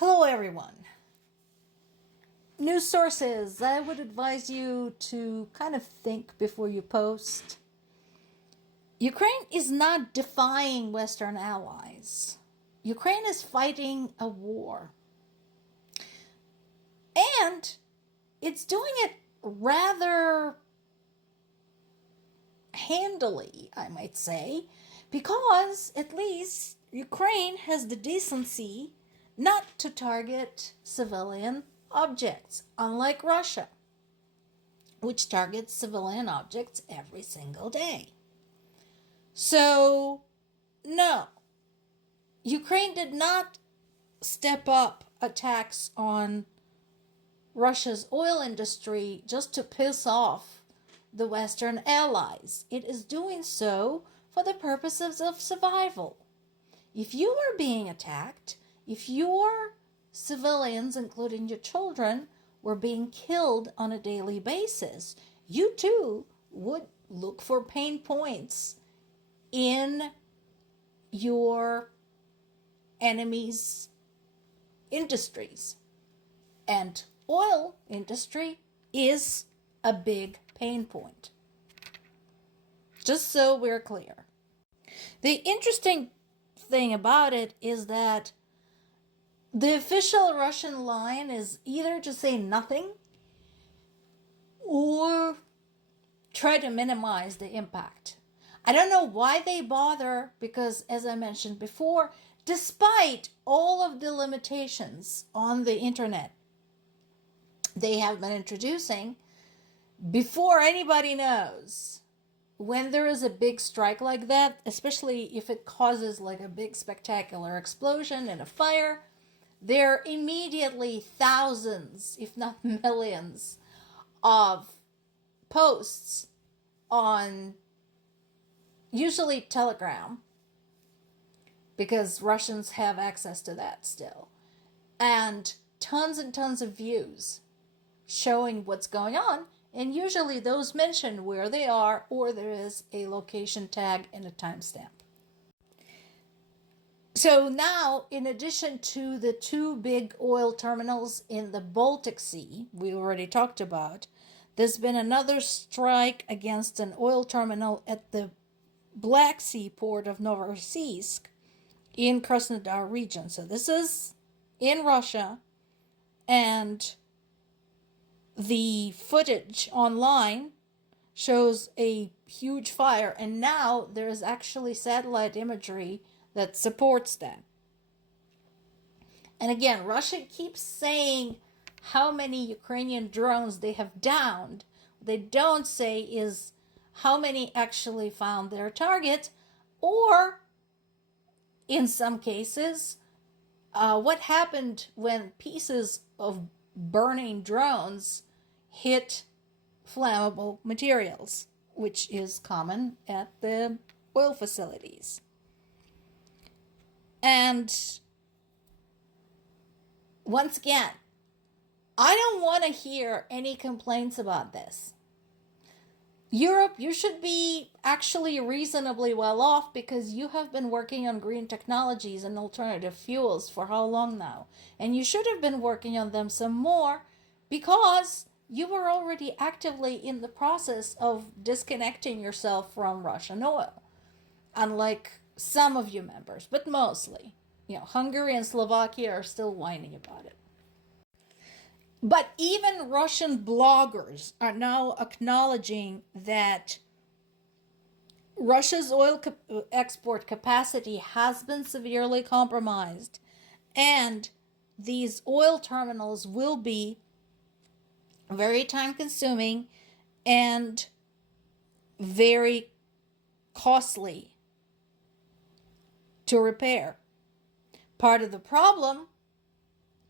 Hello, everyone. News sources. I would advise you to kind of think before you post. Ukraine is not defying Western allies. Ukraine is fighting a war. And it's doing it rather handily, I might say, because at least Ukraine has the decency not to target civilian objects, unlike Russia, which targets civilian objects every single day. So, no, Ukraine did not step up attacks on Russia's oil industry just to piss off the Western allies. It is doing so for the purposes of survival. If you are being attacked, if your civilians, including your children, were being killed on a daily basis, you too would look for pain points in your enemy's industries. And oil industry is a big pain point. Just so we're clear. The interesting thing about it is that the official Russian line is either to say nothing or try to minimize the impact. I don't know why they bother, because as I mentioned before, despite all of the limitations on the internet they have been introducing, before anybody knows, when there is a big strike like that, especially if it causes like a big spectacular explosion and a fire, there are immediately thousands, if not millions, of posts on usually Telegram, because Russians have access to that still, and tons of views showing what's going on, and usually those mention where they are, or there is a location tag and a timestamp. So now, in addition to the two big oil terminals in the Baltic Sea we already talked about, there's been another strike against an oil terminal at the Black Sea port of Novorossiysk in Krasnodar region. So this is in Russia, and the footage online shows a huge fire, and now there is actually satellite imagery that supports that. And again, Russia keeps saying how many Ukrainian drones they have downed. What they don't say is how many actually found their target, or in some cases, what happened when pieces of burning drones hit flammable materials, which is common at the oil facilities. And once again, I don't want to hear any complaints about this. Europe, you should be actually reasonably well off, because you have been working on green technologies and alternative fuels for how long now? And you should have been working on them some more, because you were already actively in the process of disconnecting yourself from Russian oil. Unlike some of you members, but mostly. Hungary and Slovakia are still whining about it. But even Russian bloggers are now acknowledging that Russia's oil export capacity has been severely compromised, and these oil terminals will be very time consuming and very costly to repair. Part of the problem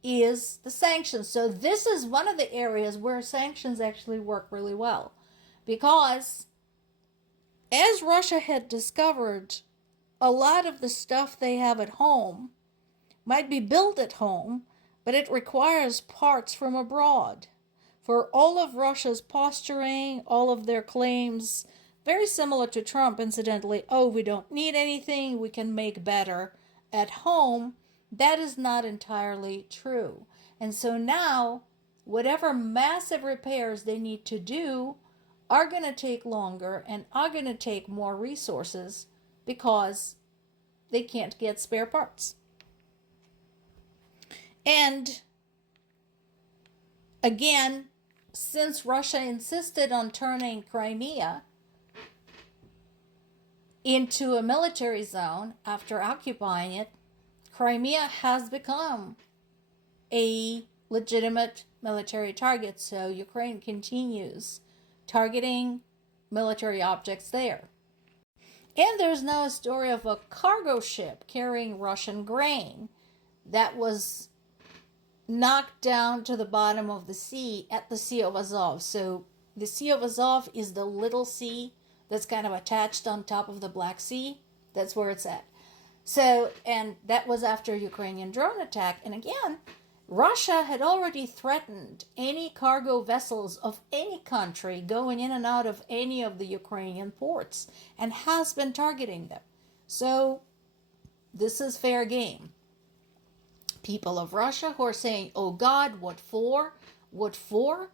is the sanctions. So this is one of the areas where sanctions actually work really well, because as Russia had discovered, a lot of the stuff they have at home might be built at home, but it requires parts from abroad. For all of Russia's posturing, all of their claims, very similar to Trump, incidentally, oh, we don't need anything, we can make better at home, That is not entirely true. And so now, whatever massive repairs they need to do are going to take longer and are going to take more resources because they can't get spare parts. And again, since Russia insisted on turning Crimea into a military zone after occupying it, Crimea has become a legitimate military target. So Ukraine continues targeting military objects there. And there's now a story of a cargo ship carrying Russian grain that was knocked down to the bottom of the sea at the Sea of Azov. So the Sea of Azov is the little sea that's kind of attached on top of the Black Sea. That's where it's at. So, and that was after a Ukrainian drone attack. And again, Russia had already threatened any cargo vessels of any country going in and out of any of the Ukrainian ports and has been targeting them. So this is fair game. People of Russia who are saying, oh God, what for? What for?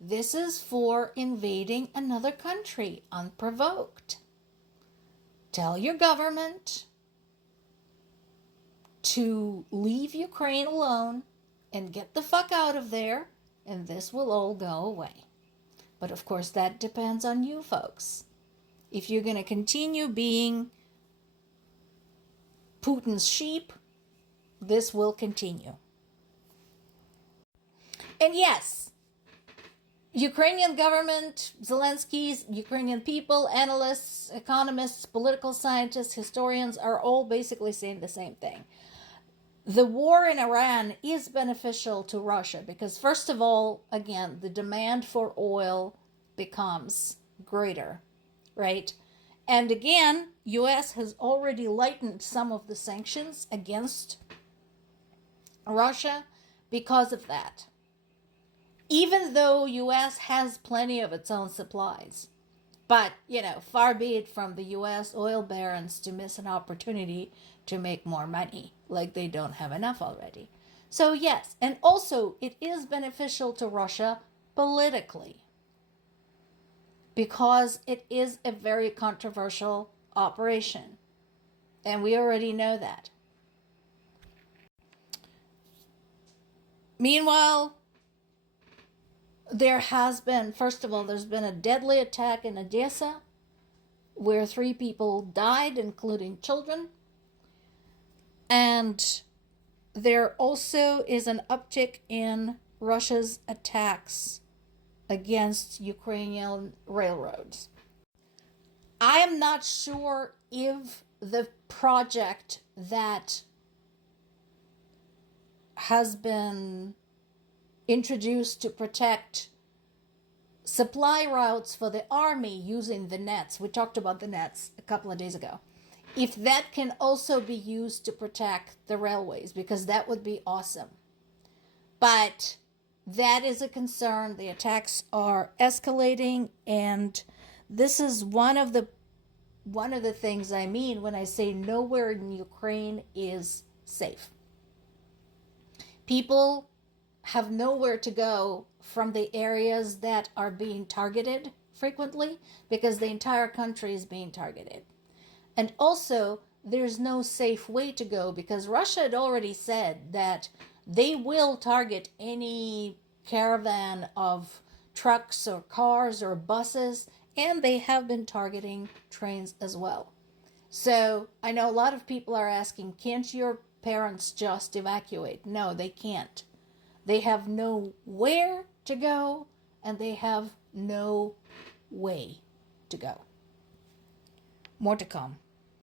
This is for invading another country unprovoked. Tell your government to leave Ukraine alone and get the fuck out of there, and this will all go away. But of course, that depends on you folks. If you're going to continue being Putin's sheep, this will continue. And yes, Ukrainian government, Zelensky's, Ukrainian people, analysts, economists, political scientists, historians are all basically saying the same thing. The war in Iran is beneficial to Russia because, first of all, again, the demand for oil becomes greater, right? And again, U.S. has already lightened some of the sanctions against Russia because of that. Even though U.S. has plenty of its own supplies. But, far be it from the U.S. oil barons to miss an opportunity to make more money, like they don't have enough already. So yes, and also it is beneficial to Russia politically because it is a very controversial operation. And we already know that. Meanwhile, there's been a deadly attack in Odessa where 3 people died, including children. And there also is an uptick in Russia's attacks against Ukrainian railroads. I am not sure if the project that has been introduced to protect supply routes for the army using the nets, we talked about the nets a couple of days ago, if that can also be used to protect the railways, because that would be awesome. But that is a concern. The attacks are escalating, and this is one of the things I mean when I say nowhere in Ukraine is safe. People have nowhere to go from the areas that are being targeted frequently because the entire country is being targeted. And also, there's no safe way to go because Russia had already said that they will target any caravan of trucks or cars or buses, and they have been targeting trains as well. So I know a lot of people are asking, can't your parents just evacuate? No, they can't. They have nowhere to go, and they have no way to go. More to come.